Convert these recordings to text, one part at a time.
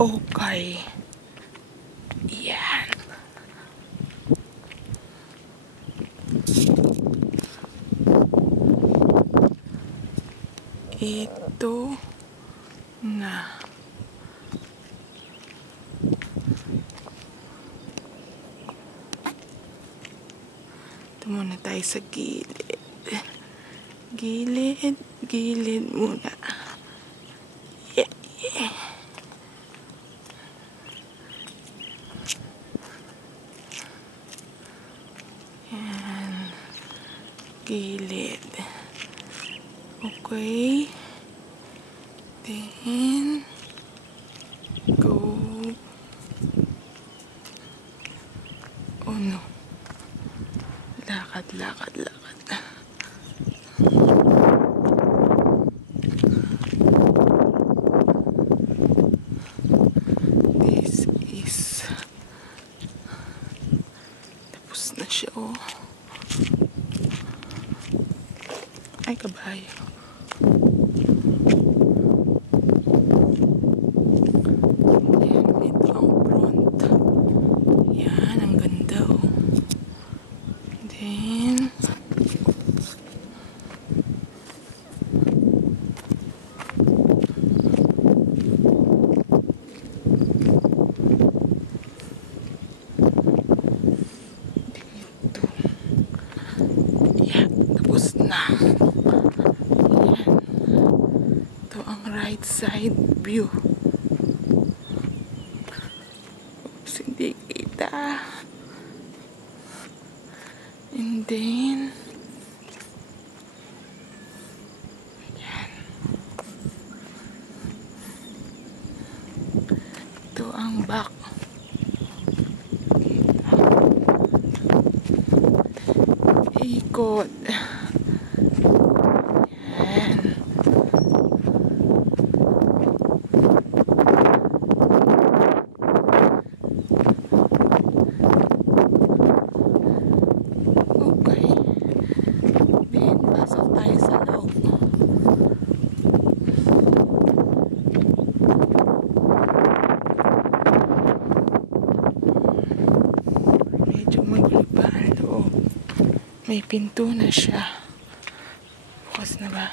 Okay. Yan. Ito na. Ito muna tayo sa gilid. Gilid muna. Yeah. Yan. Gilid. Okay. Then, go. Oh no. Lakad. This is tapos na siya, oh. Ay, kabayo. Yan, ito ang front. Yan, ang ganda, oh. Then, tapos na. Yan. Ito ang right side view. Oops, hindi kita. And then, yan. Ito ang back. Ikot. Yan. Okay. Then, pasok tayo sa loob. Medyo magulo pa ang loob. May pinto na siya. Bukas na ba?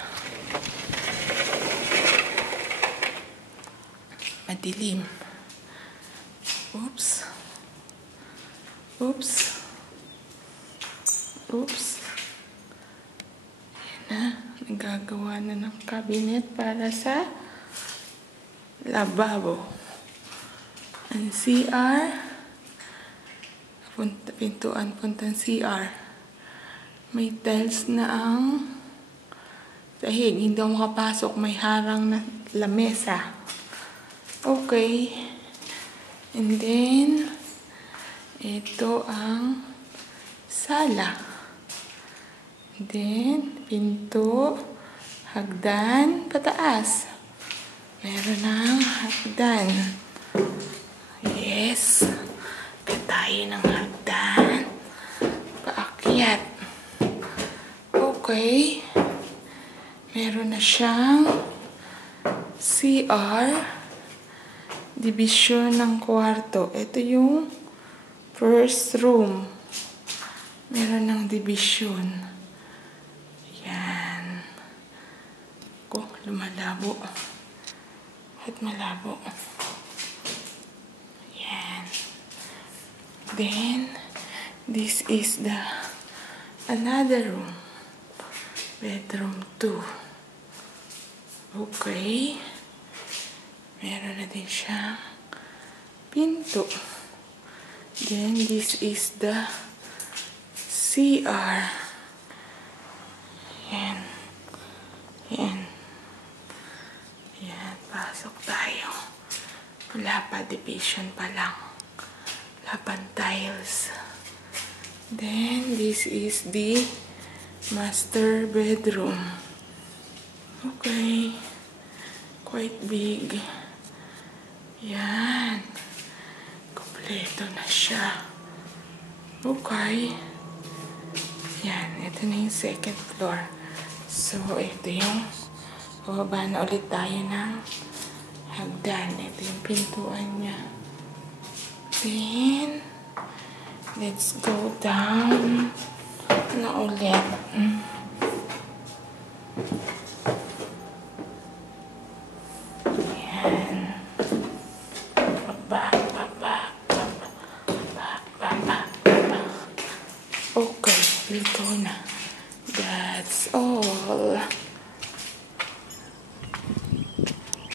Madilim. Oops. Ayan na. Nagagawa na ng cabinet para sa lababo. Ang CR. Pintuan puntang CR. May tiles na ang sahig. Hindi ako makapasok. May harang na lamesa. Okay. And then, ito ang sala. And then, pinto, hagdan, pataas. Meron ng hagdan. Yes. Tayo ng hagdan. Paakyat. Okay. Meron na siyang CR. Division ng kwarto. Ito yung first room. Meron ng division. Yan. Ko, lumalabo. At malabo. Then, this is the another room. Bedroom 2. Okay. Meron na din siyang pinto. Then, this is the CR. Yan. Pasok tayo. Wala pa, division pa lang. Lapan tiles. Then, this is the master bedroom. Okay. Quite big. Yan. Kompleto na siya. Okay. Yan. Ito na yung second floor. So, ito yung Bababa na ulit tayo ng hagdan. Ito yung pintuan niya. Then, let's go down na ulit. Ayan. Baba. Okay, we'll go na. That's all.